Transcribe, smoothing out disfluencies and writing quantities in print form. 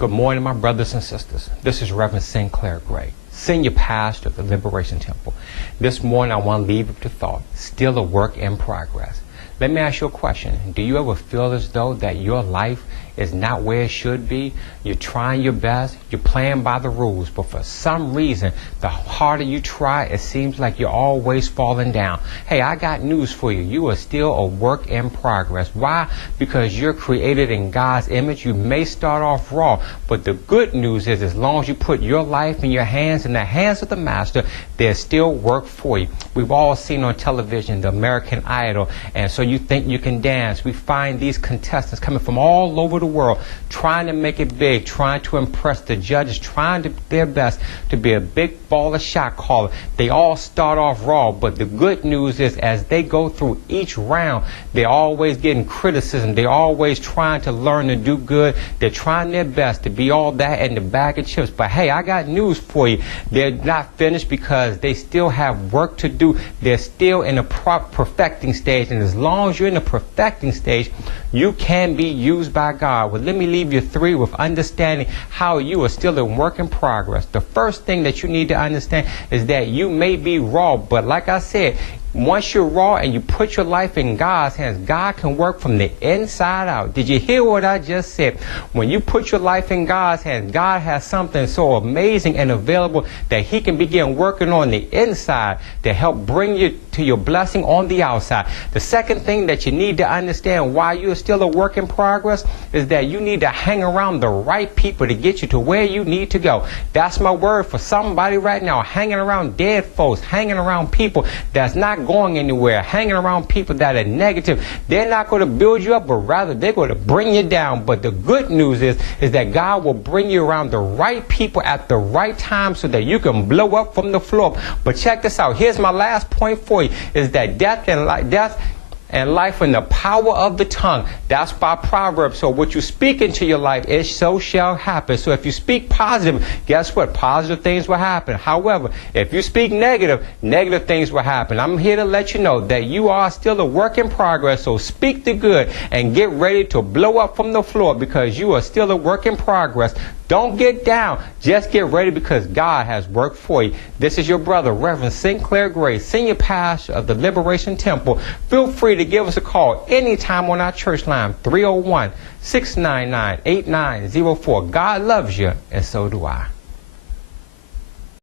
Good morning, my brothers and sisters. This is Reverend Sinclair Gray, Senior Pastor of the Liberation Temple. This morning I want to leave you with the thought, still a work in progress. Let me ask you a question. Do you ever feel as though that your life is not where it should be? You're trying your best, you're playing by the rules, but for some reason, the harder you try, it seems like you're always falling down. Hey, I got news for you. You are still a work in progress. Why? Because you're created in God's image. You may start off raw, but the good news is as long as you put your life in your hands, in the hands of the Master, there's still work for you. We've all seen on television the American Idol, and so you think you can dance. We find these contestants coming from all over the world, trying to make it big, trying to impress the judges, trying to their best to be a big baller shot caller. They all start off raw, but the good news is as they go through each round, they're always getting criticism. They're always trying to learn to do good. They're trying their best to be all that in the bag of chips. But hey, I got news for you. They're not finished because they still have work to do. They're still in a perfecting stage, and as long as you're in the perfecting stage, you can be used by God. Well, let me leave you three with understanding how you are still in work in progress. The first thing that you need to understand is that you may be raw, but like I said, once you're raw and you put your life in God's hands, God can work from the inside out. Did you hear what I just said? When you put your life in God's hands, God has something so amazing and available that He can begin working on the inside to help bring you to your blessing on the outside. The second thing that you need to understand why you're still a work in progress is that you need to hang around the right people to get you to where you need to go. That's my word for somebody right now. Hanging around dead folks, hanging around people that's not going anywhere, hanging around people that are negative. They're not going to build you up, but rather they're going to bring you down. But the good news is that God will bring you around the right people at the right time so that you can blow up from the floor. But check this out. Here's my last point for you, is that death and life in the power of the tongue. That's by Proverbs. So what you speak into your life, it so shall happen. So if you speak positive, guess what? Positive things will happen. However, if you speak negative, negative things will happen. I'm here to let you know that you are still a work in progress. So speak the good and get ready to blow up from the floor because you are still a work in progress. Don't get down. Just get ready because God has work for you. This is your brother, Reverend Sinclair Gray, Senior Pastor of the Liberation Temple. Feel free to give us a call anytime on our church line, 301-699-8904. God loves you, and so do I.